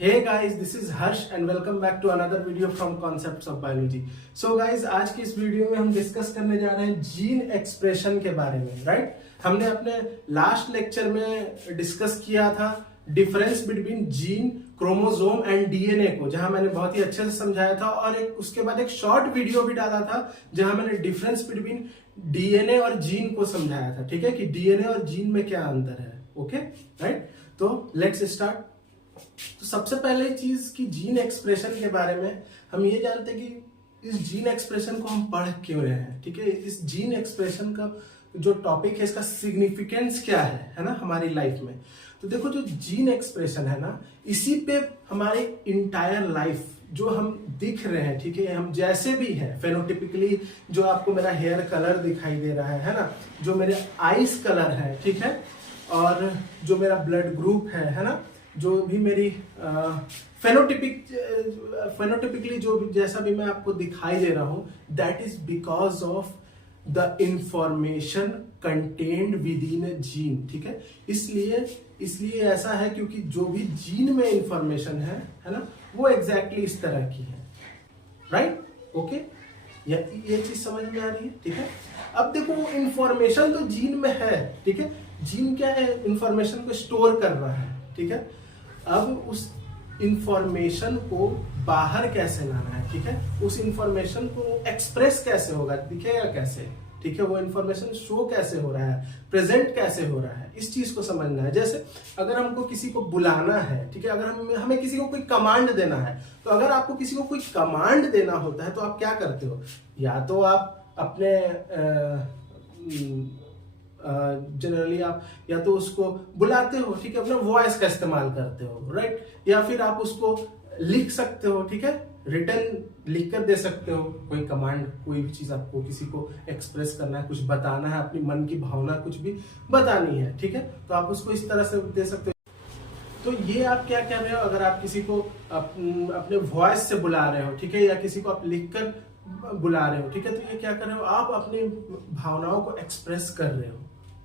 Hey guys, this is Harsh and welcome back to another video from Concepts of Biology. So guys, आज की इस video में हम discuss करने जा रहे हैं जीन एक्सप्रेशन के बारे में, राइट? हमने अपने लास्ट लेक्चर में डिस्कस किया था difference between gene, chromosome and DNA को, जहां मैंने बहुत ही अच्छे से समझाया था और उसके बाद एक शॉर्ट वीडियो भी डाला था जहां मैंने डिफरेंस बिटवीन डीएनए और जीन को समझाया था, ठीक है, कि डीएनए और जीन में क्या अंतर है। Okay, right? तो लेट्स स्टार्ट। तो सबसे पहले चीज कि जीन एक्सप्रेशन के बारे में हम ये जानते हैं कि इस जीन एक्सप्रेशन को हम पढ़ क्यों रहे हैं, ठीक है। इस जीन एक्सप्रेशन का जो टॉपिक है, इसका सिग्निफिकेंस क्या है ना, हमारी लाइफ में। तो देखो, जो जीन एक्सप्रेशन है ना, इसी पे हमारी इंटायर लाइफ जो हम दिख रहे हैं, ठीक है, हम जैसे भी हैं फेनोटिपिकली, जो आपको मेरा हेयर कलर दिखाई दे रहा है ना, जो मेरे आईज कलर है, ठीक है, और जो मेरा ब्लड ग्रुप है ना, जो भी मेरी फेनोटिपिकली जो जैसा भी मैं आपको दिखाई दे रहा हूं, that is because of the information contained with in a gene, ठीक है। इसलिए ऐसा है क्योंकि जो भी जीन में इंफॉर्मेशन है ना, वो एग्जैक्टली इस तरह की है, राइट? ओके, ये चीज समझ में आ रही है, ठीक है। अब देखो, इंफॉर्मेशन तो जीन में है, ठीक है। जीन क्या है? इंफॉर्मेशन को स्टोर कर रहा है, ठीक है। अब उस इंफॉर्मेशन को बाहर कैसे लाना है, ठीक है, उस इंफॉर्मेशन को एक्सप्रेस कैसे होगा, दिखेगा कैसे, ठीक है, वो इंफॉर्मेशन शो कैसे हो रहा है, प्रेजेंट कैसे हो रहा है, इस चीज को समझना है। जैसे अगर हमको किसी को बुलाना है, ठीक है, अगर हमें किसी को कोई कमांड देना है, तो अगर आपको किसी को कोई कमांड देना होता है तो आप क्या करते हो? या तो आप अपने जनरली आप या तो उसको बुलाते हो, ठीक है, अपना वॉइस का इस्तेमाल करते हो, राइट? या फिर आप उसको लिख सकते हो, ठीक है, रिटर्न लिख कर दे सकते हो कोई कमांड, कोई भी चीज आपको किसी को एक्सप्रेस करना है, कुछ बताना है, अपनी मन की भावना कुछ भी बतानी है, ठीक है, तो आप उसको इस तरह से दे सकते हो। तो ये आप क्या कर रहे हो? अगर आप किसी को अपने वॉइस से बुला रहे हो, ठीक है, या किसी को आप लिखकर बुला रहे हो, ठीक है, तो ये क्या कर रहे हो? आप अपनी भावनाओं को एक्सप्रेस कर रहे हो,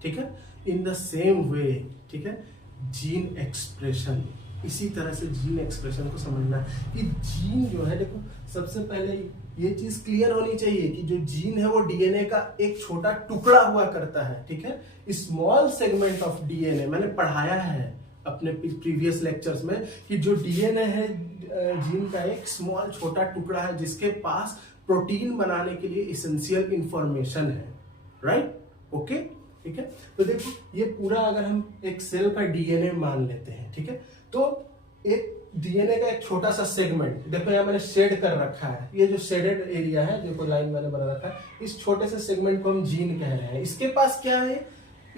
ठीक है, इन द सेम वे, ठीक है। जीन एक्सप्रेशन, इसी तरह से जीन एक्सप्रेशन को समझना है कि जीन जो है, देखो, सबसे पहले ये चीज क्लियर होनी चाहिए कि जो जीन है वो डीएनए का एक छोटा टुकड़ा हुआ करता है, ठीक है, स्मॉल सेगमेंट ऑफ डीएनए। मैंने पढ़ाया है अपने प्रीवियस लेक्चर्स में कि जो डीएनए है जीन का एक स्मॉल छोटा टुकड़ा है जिसके पास प्रोटीन बनाने के लिए इसेंशियल इंफॉर्मेशन है, राइट? ओके, ठीक है। तो देखो, ये पूरा अगर हम एक सेल का डीएनए मान लेते हैं, ठीक है, तो एक डीएनए का एक छोटा सा सेगमेंट, देखो यहाँ मैंने शेड कर रखा है, ये जो शेडेड एरिया है, देखो लाइन मैंने बना रखा है, इस छोटे से सेगमेंट को हम जीन कह रहे हैं। इसके पास क्या है?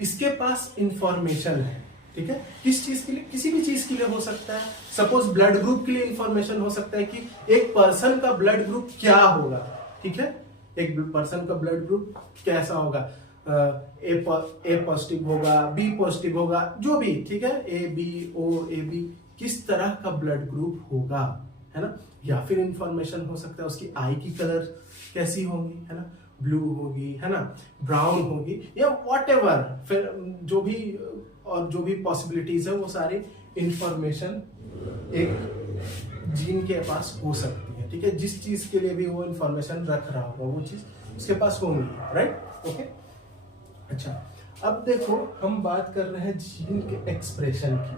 इसके पास इंफॉर्मेशन है, ठीक है। किस चीज के लिए? किसी भी चीज के लिए हो सकता है। सपोज ब्लड ग्रुप के लिए इंफॉर्मेशन हो सकता है कि एक पर्सन का ब्लड ग्रुप क्या होगा, ठीक है, एक पर्सन का ब्लड ग्रुप कैसा होगा, ए पॉजिटिव होगा, बी पॉजिटिव होगा, जो भी, ठीक है, A B O A B, किस तरह का ब्लड ग्रुप होगा, है ना। या फिर इंफॉर्मेशन हो सकता है उसकी आई की कलर कैसी होगी, है ना, ब्लू होगी, है ना, ब्राउन होगी, या व्हाटएवर, फिर जो भी और जो भी पॉसिबिलिटीज है, वो सारी इंफॉर्मेशन एक जीन के पास हो सकती है, ठीक है। जिस चीज के लिए भी वो इंफॉर्मेशन रख रहा होगा, वो चीज उसके पास होंगी, राइट? ओके, अच्छा। अब देखो, हम बात कर रहे हैं जीन के एक्सप्रेशन की।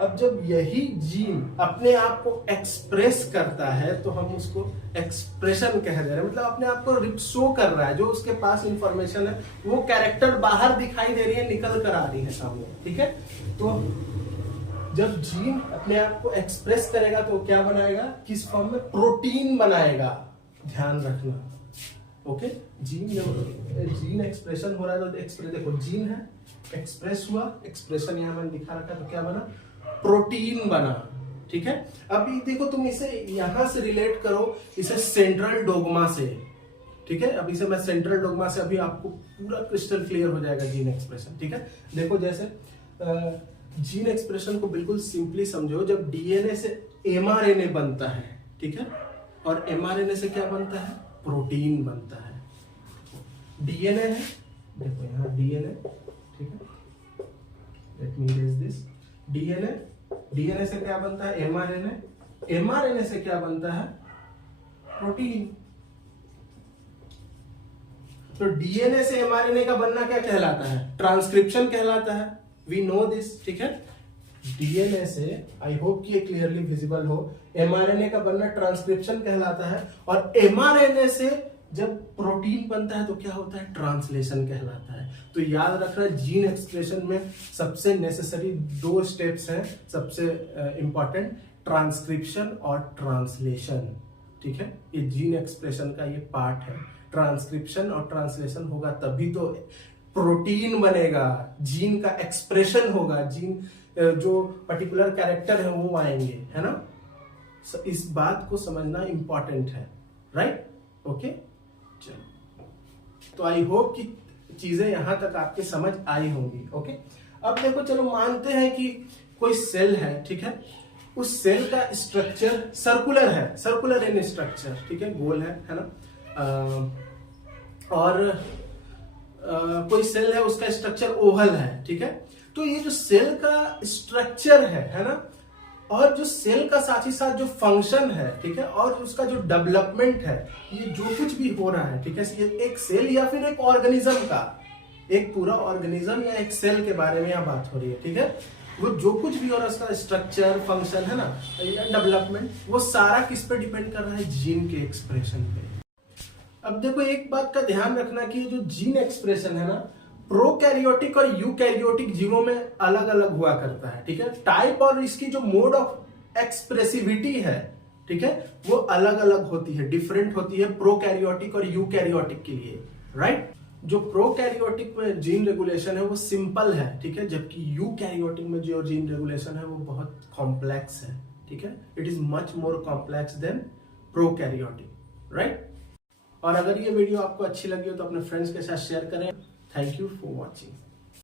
अब जब यही जीन अपने आप को एक्सप्रेस करता है तो हम उसको एक्सप्रेशन कह दे रहे हैं, मतलब अपने आप को शो कर रहा है, जो उसके पास इंफॉर्मेशन है वो कैरेक्टर बाहर दिखाई दे रही है, निकल कर आ रही है सामने, ठीक है। तो जब जीन अपने आप को एक्सप्रेस करेगा तो क्या बनाएगा? किस फॉर्म में? प्रोटीन बनाएगा, ध्यान रखना। ओके, जीन एक्सप्रेशन हो रहा है तो एक्सप्रेस, देखो जीन है, एक्सप्रेस हुआ, एक्सप्रेशन यहां मैंने दिखा रखा, तो क्या बना? प्रोटीन बना, ठीक है। अभी देखो, तुम इसे यहां से रिलेट करो, इसे सेंट्रल डोग्मा से, ठीक है। अभी से मैं सेंट्रल डोग्मा से अभी आपको पूरा क्रिस्टल क्लियर हो जाएगा जीन एक्सप्रेशन, ठीक है। देखो, जैसे जीन एक्सप्रेशन को बिल्कुल सिंपली समझो। जब डीएनए से एमआरएनए बनता है, ठीक है, और एमआरएनए से क्या बनता है? प्रोटीन बनता है। डीएनए है, देखो यहाँ डीएनए, ठीक है, let me erase this, DNA DNA से क्या बनता है? एमआरएनए। एमआरएनए से क्या बनता है? प्रोटीन। तो डीएनए से एमआरएनए का बनना क्या कहलाता है? ट्रांसक्रिप्शन कहलाता है। वी नो दिस, ठीक है। डीएनए से, आई होप कि ये क्लियरली विजिबल हो, एमआरएनए का बनना ट्रांसक्रिप्शन कहलाता है, और एमआरएनए से जब प्रोटीन बनता है तो क्या होता है? ट्रांसलेशन कहलाता है। तो याद रखना, जीन एक्सप्रेशन में सबसे नेसेसरी 2 स्टेप्स हैं, सबसे इंपॉर्टेंट, ट्रांसक्रिप्शन और ट्रांसलेशन, ठीक है। ये जीन एक्सप्रेशन का ये पार्ट है। ट्रांसक्रिप्शन और ट्रांसलेशन होगा तभी तो प्रोटीन बनेगा, जीन का एक्सप्रेशन होगा, जीन जो पर्टिकुलर कैरेक्टर है वो आएंगे, है ना। इस बात को समझना इंपॉर्टेंट है, राइट? ओके, चलो, तो आई होप कि चीजें यहां तक आपके समझ आई होंगी। ओके, अब देखो, चलो मानते हैं कि कोई सेल है, ठीक है। उस सेल का स्ट्रक्चर सर्कुलर है, सर्कुलर इन स्ट्रक्चर, ठीक है, गोल है ना। और कोई सेल है, उसका स्ट्रक्चर ओवल है, ठीक है। तो ये जो सेल का स्ट्रक्चर है ना, और जो सेल का साथ ही साथ जो फंक्शन है, ठीक है, और उसका जो डेवलपमेंट है, ये जो कुछ भी हो रहा है, ठीक है, ये एक सेल या फिर एक ऑर्गेनिज्म का, एक पूरा ऑर्गेनिज्म या एक सेल के बारे में यहाँ बात हो रही है, ठीक है। वो जो कुछ भी हो रहा है, उसका स्ट्रक्चर, फंक्शन है ना, डेवलपमेंट, वो सारा किस पे डिपेंड कर रहा है? जीन के एक्सप्रेशन पे। अब देखो, एक बात का ध्यान रखना कि जो जीन एक्सप्रेशन है ना, प्रोकैरियोटिक और यूकैरियोटिक जीवों में अलग अलग हुआ करता है, ठीक है। टाइप और इसकी जो मोड ऑफ एक्सप्रेसिविटी है, ठीक है, वो अलग अलग होती है, डिफरेंट होती है प्रोकैरियोटिक और यूकैरियोटिक के लिए, राइट। जो प्रोकैरियोटिक में जीन रेगुलेशन है वो सिंपल है, ठीक है, जबकि यूकैरियोटिक में जो जीन रेगुलेशन है वो बहुत कॉम्प्लेक्स है, ठीक है। It is much more complex than prokaryotic, right. और अगर ये वीडियो आपको अच्छी लगी हो तो अपने फ्रेंड्स के साथ शेयर करें। Thank you for watching.